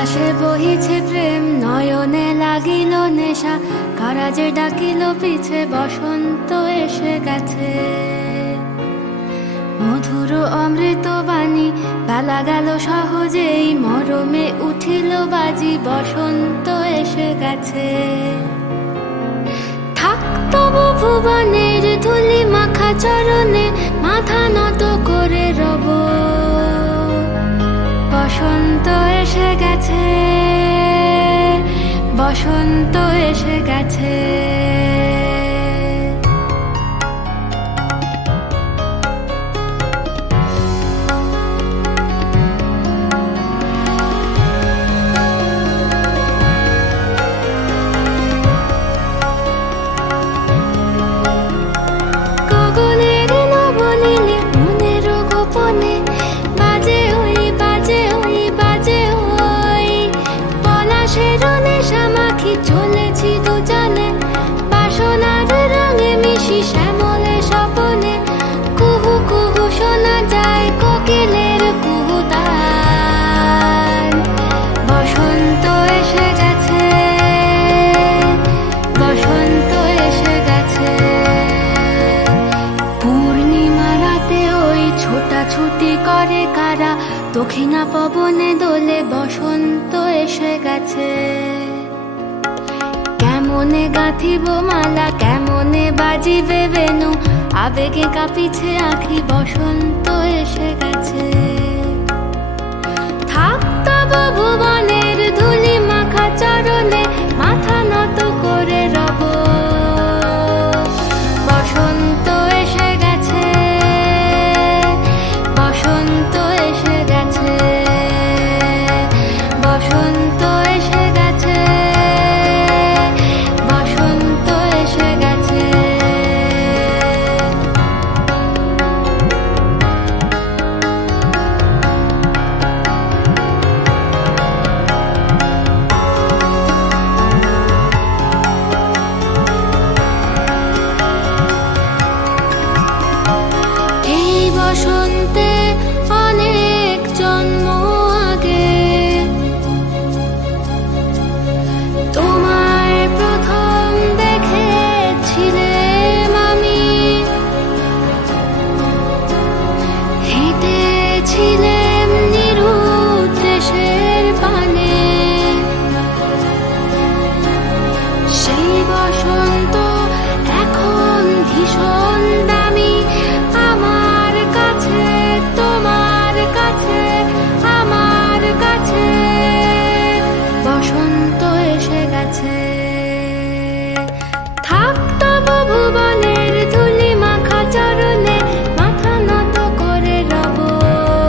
পলাশে বহিছে প্রেম, নয়নে লাগিল নেশা, কারাজে ডাকিল পিছে, বসন্ত এসে গেছে। মধুর অমৃত বাণী, বেলা গেল সহজেই, মরমে উঠিল বাজি, বসন্ত এসে গেছে। থাক তবু ভুবনের ধুলি মাখা চরণে, মাথা নত করে রব। বসন্ত এসে গেছে, বসন্ত এসে গেছে। গগনের নবনীলে মনের গোপনে, বাজে ওই বাজে ওই বাজে ওই, পলাশের নেশা মাখি চলেছি দুজনে, বাসনার রঙে মিশি শ্যামলে স্বপনে। কুহু কুহু শোনা যায় কোকিলের কুহুতান। বসন্ত এসে গেছে, বসন্ত এসে গেছে। পূর্ণিমা রাতে ওই ছোটাছুটি করে কারা, দক্ষিণা পবনে দোলে, বসন্ত এসে গেছে। কেমনে গাঁথিব মালা, কেমনে বাজিবে বেনু, আবেগে কাঁপিছে আঁখি, বসন্ত এসে গেছে। থাক তবু ভুবনের ধুলি মাখা চরণে, মাথা নত করে রব। বসন্ত এসে গেছে, বসন্ত এসে গেছে, বসন্ত এসে গেছে, বসন্ত এসে গেছে। এই বসন্তে অনেক জন্ম আগে, তোমায় প্রথম দেখেছিলাম আমি। হেঁটেছিলাম নিরুৎ দেশের পানে, সেই বসন্ত এখন ভীষণ দামি আমার কাছে, তোমার কাছে, আমার কাছে। বসন্ত এসে গেছে।